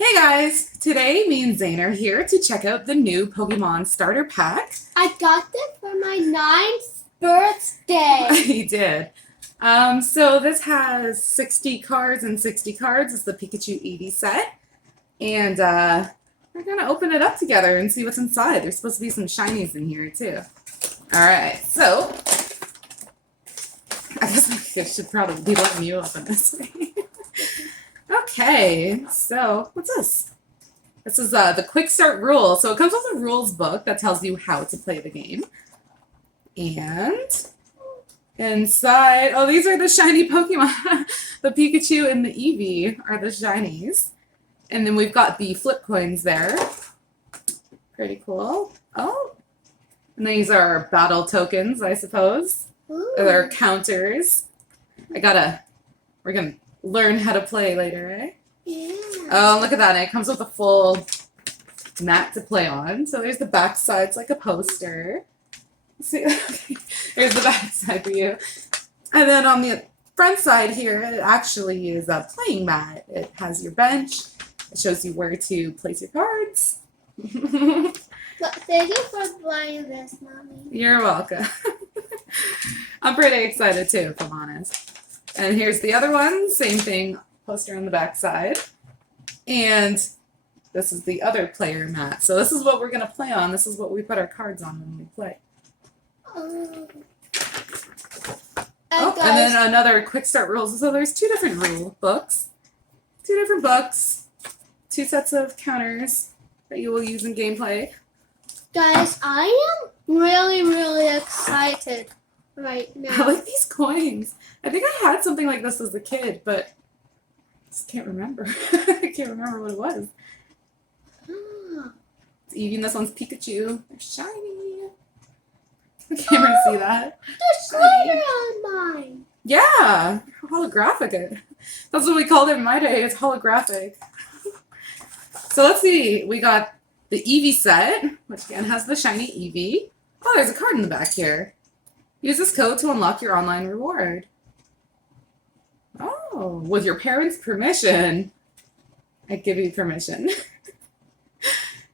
Hey guys! Today me and Zane are here to check out the new Pokemon starter pack. I got this for my 9th birthday. He did. So this has 60 cards and 60 cards. It's the Pikachu Eevee set. And we're going to open it up together and see what's inside. There's supposed to be some shinies in here too. Alright, so I guess I should probably be letting you open this way. Okay, so what's this? This is the quick start rule. So it comes with a rules book that tells you how to play the game. And inside, oh, these are the shiny Pokemon. The Pikachu and the Eevee are the shinies. And then we've got the flip coins there. Pretty cool. Oh, and these are battle tokens, I suppose. Ooh. They're counters. We're gonna learn how to play later, eh? Yeah. Oh, look at that. It comes with a full mat to play on. So there's the back side. It's like a poster. See, here's the back side for you. And then on the front side here, it actually is a playing mat. It has your bench. It shows you where to place your cards. But thank you for buying this, Mommy. You're welcome. I'm pretty excited too, if I'm honest. And here's the other one. Same thing. Poster on the back side. And this is the other player mat. So this is what we're going to play on. This is what we put our cards on when we play. And And then another quick start rules. So there's two different rule books. Two different books. Two sets of counters that you will use in gameplay. guys, I am really excited right I now. like these coins. I think I had something like this as a kid, but I just can't remember. I can't remember what it was. It's Eevee and this one's Pikachu. They're shiny. I can't even see that. There's glitter on mine. Yeah, holographic. That's what we called it in my day. It's holographic. So let's see. We got the Eevee set, which again has the shiny Eevee. Oh, there's a card in the back here. Use this code to unlock your online reward. Oh, with your parents' permission. I give you permission.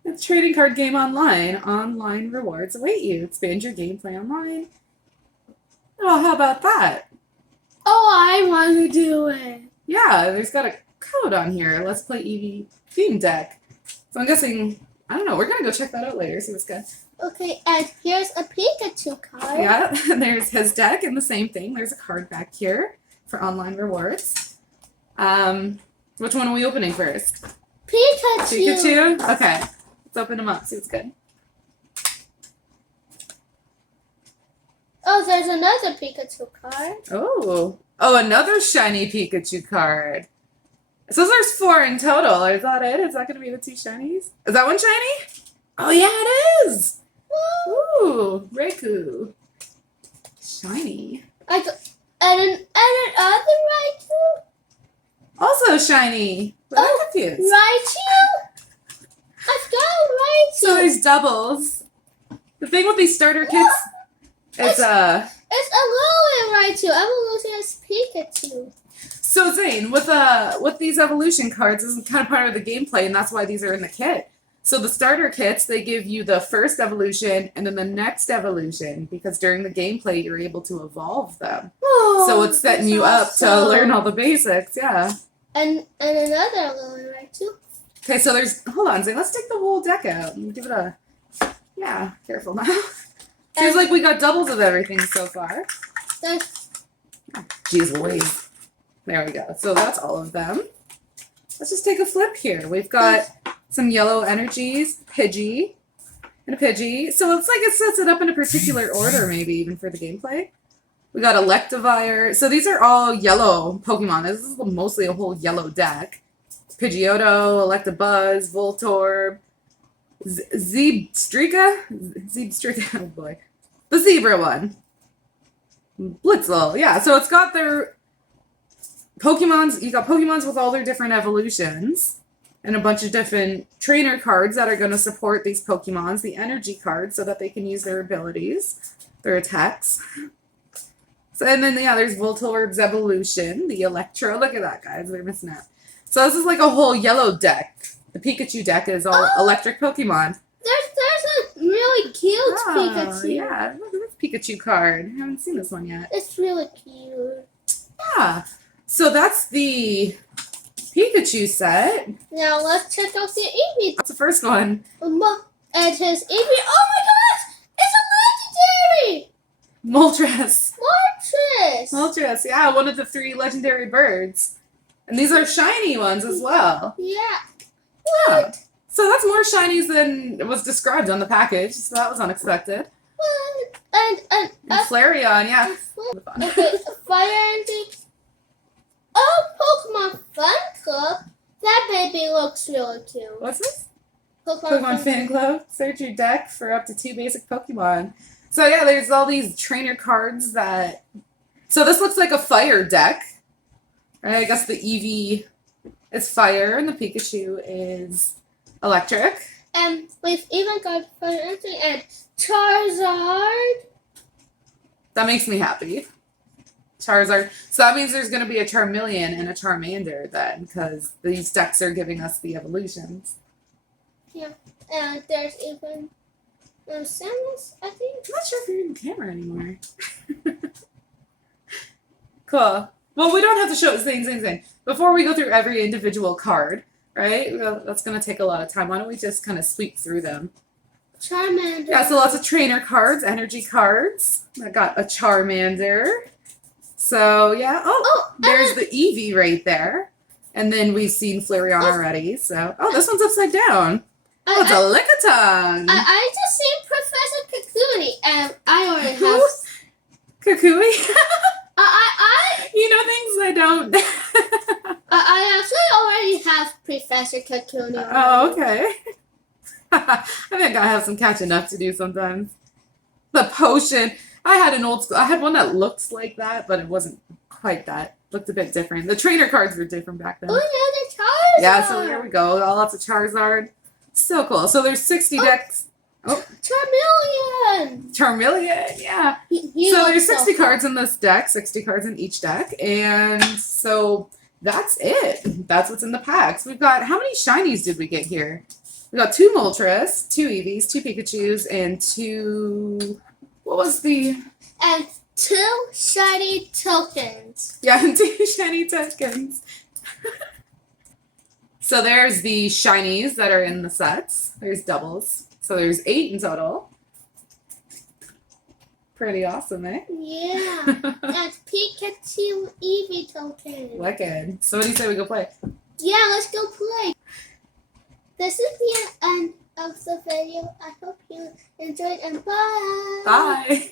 It's a trading card game online. Online rewards await you. Expand your gameplay online. Oh, how about that? Oh, I want to do it. Yeah, there's got a code on here. Let's play Eevee theme deck. So I'm guessing, I don't know, we're going to go check that out later, see what's good. Okay, and here's a Pikachu card. Yeah, there's his deck and the same thing. There's a card back here for online rewards. Which one are we opening first? Pikachu. Pikachu? Okay, let's open them up, see what's good. Oh, there's another Pikachu card. Oh, another shiny Pikachu card. It says there's 4 in total. Is that it? Is that going to be the 2 shinies? Is that one shiny? Oh, yeah, it is. Ooh, Raikou. Shiny. And another Raichu. Also shiny. But I'm confused. Raichu? I've got Raichu. So there's doubles. The thing with these starter kits, it's It's a little Raichu. Evolution is Pikachu. So Zane, with these evolution cards, this is kind of part of the gameplay, and that's why these are in the kit. So the starter kits, they give you the first evolution and then the next evolution, because during the gameplay you're able to evolve them. Oh, So it's setting you up to learn all the basics, yeah. And another little Raichu. Okay, so hold on, Zane, let's take the whole deck out and give it a, yeah, careful now. Seems like we got doubles of everything so far. Jeez Louise. There we go. So that's all of them. Let's just take a flip here. We've got some yellow energies, Pidgey, and a Pidgey. So it's like it sets it up in a particular order, maybe even for the gameplay. We got Electivire. So these are all yellow Pokemon. This is mostly a whole yellow deck. Pidgeotto, Electabuzz, Voltorb, Zebstrika, oh boy, the zebra one, Blitzel. Yeah, so it's got their Pokemons. You got Pokemons with all their different evolutions. And a bunch of different trainer cards that are going to support these Pokemons. The energy cards so that they can use their abilities, their attacks. So, and then, yeah, there's Voltorb's evolution, the Electro. Look at that, guys. They're missing out. So this is like a whole yellow deck. The Pikachu deck is all electric Pokemon. There's a really cute Pikachu. Yeah, look at this Pikachu card. I haven't seen this one yet. It's really cute. Yeah. So that's the Pikachu set. Now let's check out the Eevee. That's the first one. It is Eevee. Oh my gosh! It's a legendary! Moltres. Fortress! Moltres, yeah, one of the 3 legendary birds. And these are shiny ones as well. Yeah. Yeah. So that's more shinies than was described on the package, so that was unexpected. And Flareon, yeah. okay, Fire Engine. Oh, Pokemon Fun Club. That baby looks really cute. What's this? Pokemon Fan Club. Search your deck for up to 2 basic Pokemon. So yeah, there's all these trainer cards that... So this looks like a fire deck. Right? I guess the Eevee is fire and the Pikachu is electric. And we've even got Fire Engine and Charizard. That makes me happy. Charizard. So that means there's going to be a Charmeleon and a Charmander then, because these decks are giving us the evolutions. Yeah, and there's even Samus, I think. I'm not sure if you're in the camera anymore. Cool. Well, we don't have to show same. Before we go through every individual card, right? Well, that's going to take a lot of time. Why don't we just kind of sweep through them? Charmander. Yeah, so lots of trainer cards, energy cards. I got a Charmander. So, yeah. Oh, there's the Eevee right there. And then we've seen Flareon already. So, this one's upside down. Oh, it's a Lickitung. I just seen Professor Kakuni, and I already have... Kakui? I You know things I don't. I actually already have Professor Kakuni. Oh, okay. I think I have some catching up to do sometimes. The potion. I had an old school. I had one that looked like that, but it wasn't quite that. Looked a bit different. The trainer cards were different back then. Oh, yeah, the Charizard. Yeah, so here we go. Lots of Charizard. So cool. So there's 60 decks. Oh, Charmeleon, yeah. So there's 60 cards in this deck, 60 cards in each deck, and so that's it. That's what's in the packs. We've got, how many shinies did we get here? We got 2 Moltres, 2 Eevees, 2 Pikachus, and 2, what was the? And 2 shiny tokens. Yeah, and 2 shiny tokens. So there's the shinies that are in the sets. There's doubles. So there's 8 in total. Pretty awesome, eh? Yeah. And Pikachu Eevee token. Wicked. So what do you say we go play? Yeah, let's go play. This is the end of the video. I hope you enjoyed and bye. Bye.